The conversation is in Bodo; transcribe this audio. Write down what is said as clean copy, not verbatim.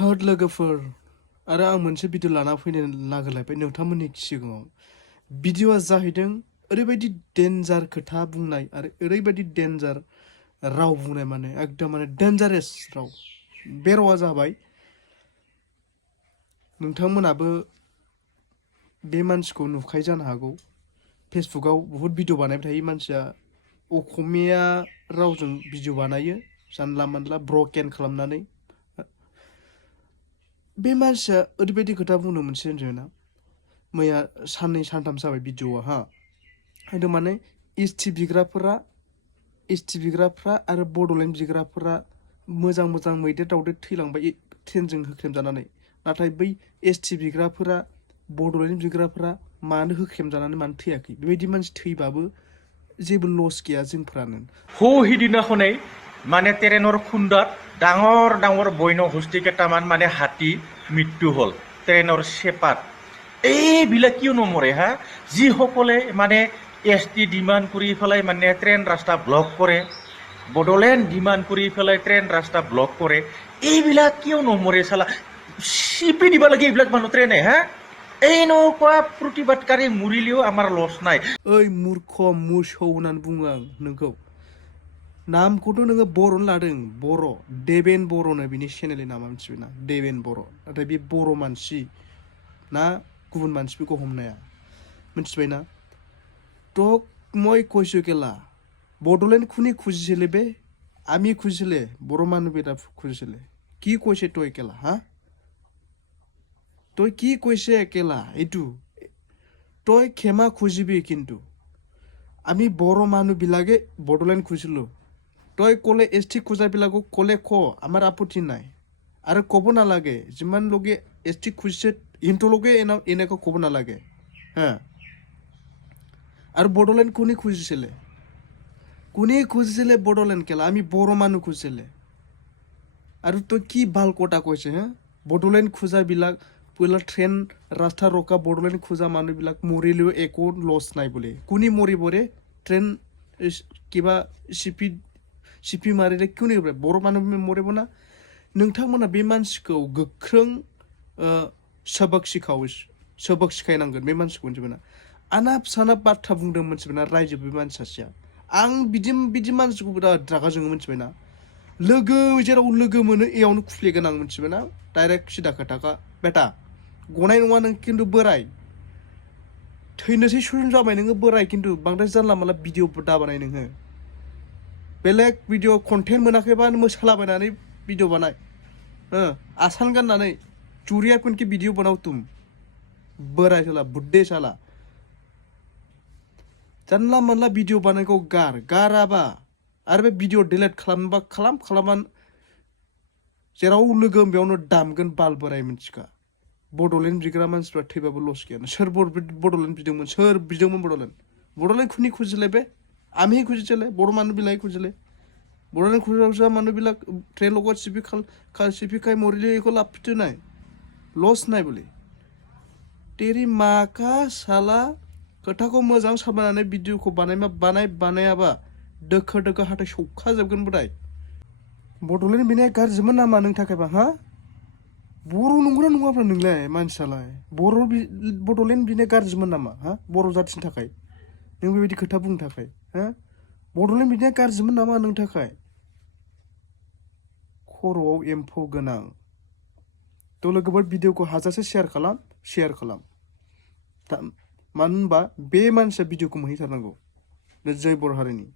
हट लोगोफोर आरो आं मोनसे भिडिअ लाना फैनो नागिरलायबाय नोंथांमोननि सिगाङाव। भिडिअआ जाहैदों ओरैबायदि डेन्जार खोथा बुंनाय आरो ओरैबायदि डेन्जार राव बुंनाय, माने एकदम माने डेन्जारेस राव। बे रावा जाबाय, नोंथांमोनाबो बे मानसिखौ नुखाय जानो हागौ। फेसबुकाव बुहुत भिडिअ बानायबाय थायो मानसिया, असमिया रावजों भिडिअ बानायो जानला मानला ब्रकेन खालामनानै। बे मानसिया ओरैबायदि खोथा बुंनो मोनसे होनजोना, मैया साननै सानथाम जाबाय भिडिअआ होनदों माने एसटि बिग्राफ्रा आरो बड'लेण्ड बिग्राफ्रा मोजां मोजां मैदेर दावदेर थैलांबाय ट्रेनजों होख्रेमजानानै, नाथाय बै एसटि बिग्राफोरा बड'लेण्ड बिग्राफ्रा मानो होख्रेमजानानै मानो थैयाखै? बेबायदि मानसि थैबाबो जेबो लस गैया जोंफ्रानो। সিদিনাখনেই মানে ট্ৰেইনৰ খুন্দাত ডাঙৰ ডাঙৰ বন্য হস্তি কেইটামান মানে হাতী মৃত্যু হ'ল ট্ৰেইনৰ চেপাত। এইবিলাক কিয় নমৰে হা? যিসকলে মানে ST ডিমাণ্ড কৰি পেলাই মানে ট্ৰেইন ৰাস্তা ব্লক কৰে, বড়োলেণ্ড ডিমাণ্ড কৰি পেলাই ট্ৰেইন ৰাস্তা ব্লক কৰে, এইবিলাক কিয় নমৰে চালা? চিপি দিব লাগে এইবিলাক মানুহ ট্ৰেইনে হা? এনেকুৱা প্ৰতিবাদকাৰী মৰিলেও আমাৰ লছ নাই। ओइ मूर्ख मोसौ होननानै बुङो आं नोंखौ। नामखौथ' नोङो बर'नो लादों, बर' देबेन बर'नो बिनि चेनेलनि नामा मिथिबाय ना? देबेन बर'। नाथाय बे बर' मानसि ना गुबुन मानसिफोरखौ हमनाया मिथिबाय ना? तो মই কৈছো কেলা বড়োলেণ্ড খুনি খুজিছিলে বে, আমি খুজিছিলে বড়ো মানুহ বেটা খুজিছিলে। কি কৈছে তই কেলা হা? তই কি কৈছে কেলা? এইটো তই ক্ষমা খুজিবি, কিন্তু আমি বড়ো মানুহবিলাকে বড়োলেণ্ড খুজিলোঁ। তই ক'লে ST খোজাবিলাকক ক'লে আমাৰ আপত্তি নাই, আৰু ক'ব নালাগে। যিমান লোকে ST খুজিছে সিহঁতলোকে এনেকৈ ক'ব নালাগে হা। আৰু বড়োলেণ্ড কোনে খুজিছিলে? বড়োলেণ্ড কেলা? আমি বড়ো মানুহ খুজিছিলে। আৰু তই কি ভাল কথা কৈছে হা? বড়োলেণ্ড খোজাবিলাক পইলা ট্ৰেইন ৰাস্তা ৰখা বড়োলেণ্ড খোজা মানুহবিলাক মৰিলেও একো লছ নাই বুলি। কোনে মৰিব ৰে? ট্ৰেইন কিবা চিপি मारिले কোনে बर' মানুহ मरिब ना? नोंथांमोना बे मानसिखौ गोख्रों सबक सिखायनांगोन बे मानसिखौ, मिथिबाय ना? आनाब सानाब बाथ्रा बुंदों मिथिबाय ना रायजो बे मानसि सासेया। आं बिदि मानसिखौ बिराद रागा जोङो मिथिबाय ना? जेराव लोगो मोनो एयावनो खुफ्लेगोन आं, मिथिबाय ना? डाइरेक्ट सिदा खोथाखा बेटा गनाय नङा नों, खिन्थु बोराय थैनोसै सुन जाबाय नोङो बोराय, खिन्थु बांद्राय जानला मानला भिडिअ दाबानाय नोङो। बेलेग भिडिअ कन्टेन्ट मोनाखैबा मोसालाबायनानै भिडिअ बानाय, आसान गाननानै चुरिया पिन के वीडियो बनाओ तुम। बोराय साला बुड्ढे साला जानला मानला भिडिअ बानायखौ गाराबा आरो बे भिडिअ डिलीट खालामबा खालामा जेराव लोगो बेयावनो दामगोन बाल बोराय मिथिखा। बड'लेण्ड बिग्रा मानसिफ्रा थैबाबो लस गैया। सोर बड'लेण्ड बिदोंमोन? सोर बिदोंमोन बड'लेण्ड खुनि खुजिले बे? আমি খুজিছিলে বড়ো মানুহবিলাকে খুজিলে। বড়োলেণ্ড খোজা মানুহবিলাক ট্ৰেইন লগত চিপি খাই মৰিলে একো লাভটো নাই, লছ নাই বুলি। तेरी माका साला खोथाखौ मोजां सामलायनानै भिडिअखौ बानायाबा दोखो हाथाय सौखाजोबगोन बोराय। बड'लेण्ड बिनाया गाज्रिमोन नामा नों थाखायबा हा? बर' नंगौना नङाब्रा नोंलाय मानसियालाय? बड'लेण्ड बिनाया गाज्रिमोन नामा हा? बर' जाथिनि थाखाय नों बेबायदि खोथा बुंनो थाखाय हा? बड'लेण्ड बिनाया गाज्रिमोन नामा नों थाखाय? खर'आव एम्फौ गोनां। थ' लोगोफोर भिडिअखौ हाजासे शेयार खालाम। मानो होनबा बे मानसिया भिडिअखौ मोनहैथारनांगौ। जय बर' हारिनि।